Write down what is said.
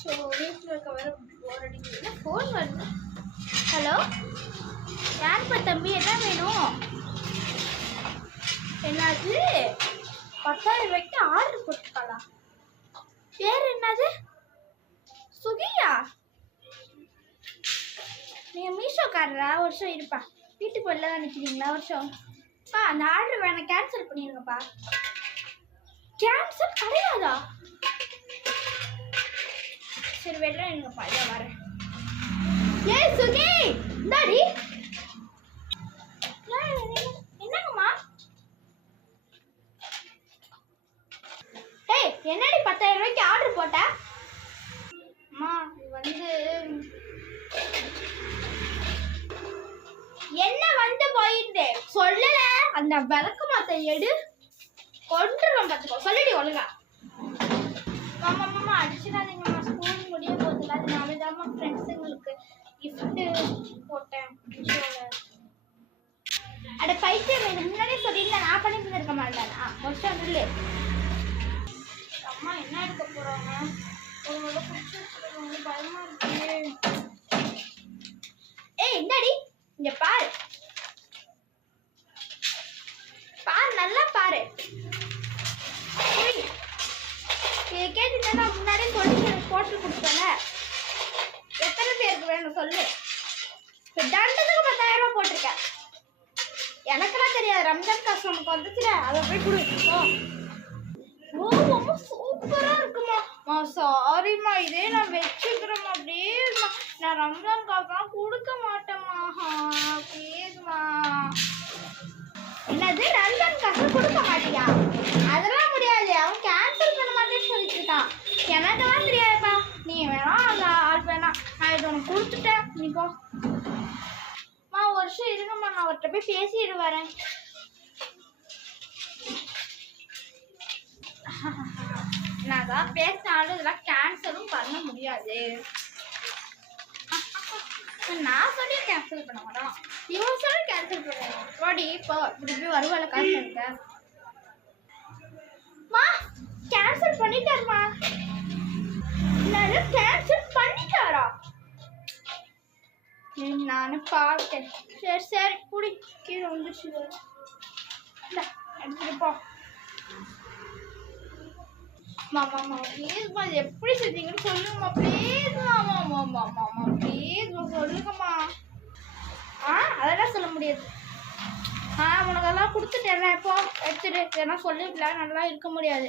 So வீட்டில் இருக்க வர போர் அடிக்குது. ஃபோன் வருது. ஹலோ, யாருப்பா தம்பி? என்ன வேணும்? என்னது 10,000 ரூபாய்க்கு ஆர்டர் போட்டுருக்காளா? பேர் என்னது? சுகியா? நீங்கள் மீஷோக்காரரா? ஒரு வருஷம் இருப்பா. வீட்டுக்கு வெளில தான் நிற்கிறீங்களா? வருஷம் பா, அந்த ஆர்டர் வேணாம், கேன்சல் பண்ணிடுங்கப்பா. கேன்சல் கிடையாதா? சரி வெளில இருங்கப்பா, இதோ வரேன். ஏய் சுகி, இந்தாடி. என்னங்கம்மா? ஏய், என்னடி 10,000 ரூபாய்க்கு ஆர்டர் போட்ட? அம்மா என்ன வந்து போயிட்டு சொல்லல. அந்த விளக்கு மாத்த எடு, கொண்டுருவோம் பார்த்துக்கோ. சொல்லிடி ஒழுங்கா. மாமா மாமா அடிச்சிடாதீங்கம்மா, ஸ்கூல் முடிய போதில்ல. அது நாம தான் ஃப்ரெண்ட்ஸுங்களுக்கு கிஃப்ட் போட்டேன். அட பைத்தியம், எனக்கு முன்னாடியே சொல்லிடல. நான் பண்ணி இருக்க மாட்டேன். வருஷம் இல்லை. அம்மா என்ன எடுக்க போறாங்க? உங்களோட பிடிச்சி பயமா இருக்கு. ஏய் இந்தாடி, இங்க பாரு பாரு, நல்லா பாரு. கேட்டு நான் முன்னாடியே சொல்லி எனக்கு போட்டு கொடுத்தேன்ல. எத்தனை பேருக்கு வேணும் சொல்லு? தண்டத்துக்கு 10,000 ரூபாய் போட்டிருக்கேன். எனக்கெல்லாம் தெரியாது. ரம்ஜான் காசு நமக்கு வந்துச்சுல, அதை போய் கொடுப்போ. ஓ ரொம்ப சூப்பரா இருக்குமா? சாரிம்மா, இதே நான் வச்சுக்கிறேம்மா. ப்ளீஸ்மா, நான் ரம்ஜான் காசுலாம் கொடுக்க மாட்டேம்மா. ப்ளீஸ்மா. என்னது ரம்ஜான் காசு கொடுக்க மாட்டியா? அதெல்லாம் முடியாது. அவன் கேன்சல் பண்ண மாட்டேன்னு சொல்லிட்டு இருக்கான். எனக்கெல்லாம் தெரியாதுப்பா. நீ வேணா அந்த ஆள் வேணா, நான் இது உனக்கு கொடுத்துட்டேன். நீ போ. ஒரு வருஷம் இருங்கம்மா, நான் அவர்கிட்ட போய் பேசிட்டு வரேன். நான் தான் பேசினாலும் இதெல்லாம் கேன்சலும் பண்ண முடியாது. நான் சொல்லி கேன்சல் பண்ண மாட்டோம், இவன் சொல்லி கேன்சல் பண்ணுவோம். ரோடி இப்போ திருப்பி வருவாள் காசு இருக்க. மா கேன்சல் பண்ணிட்டாருமா. நான் கேன்சல் பண்ணிட்டாரா? நானு பார்த்தேன். சரி சரி குடி, கீழே வந்துச்சு. இல்லை எடுத்துட்டு போ. மாமா ப்ளீஸ்மா, இது எப்படி செஞ்சீங்கன்னு சொல்லுங்கம்மா. ப்ளீஸ்மா மாமா ப்ளீஸ்மா சொல்லுங்கம்மா. அதெல்லாம் சொல்ல முடியாது. உனக்கெல்லாம் கொடுத்துட்டேன். இப்போ எடுத்துட்டு ஏன்னா சொல்லிக்கலாம், நல்லா இருக்க முடியாது.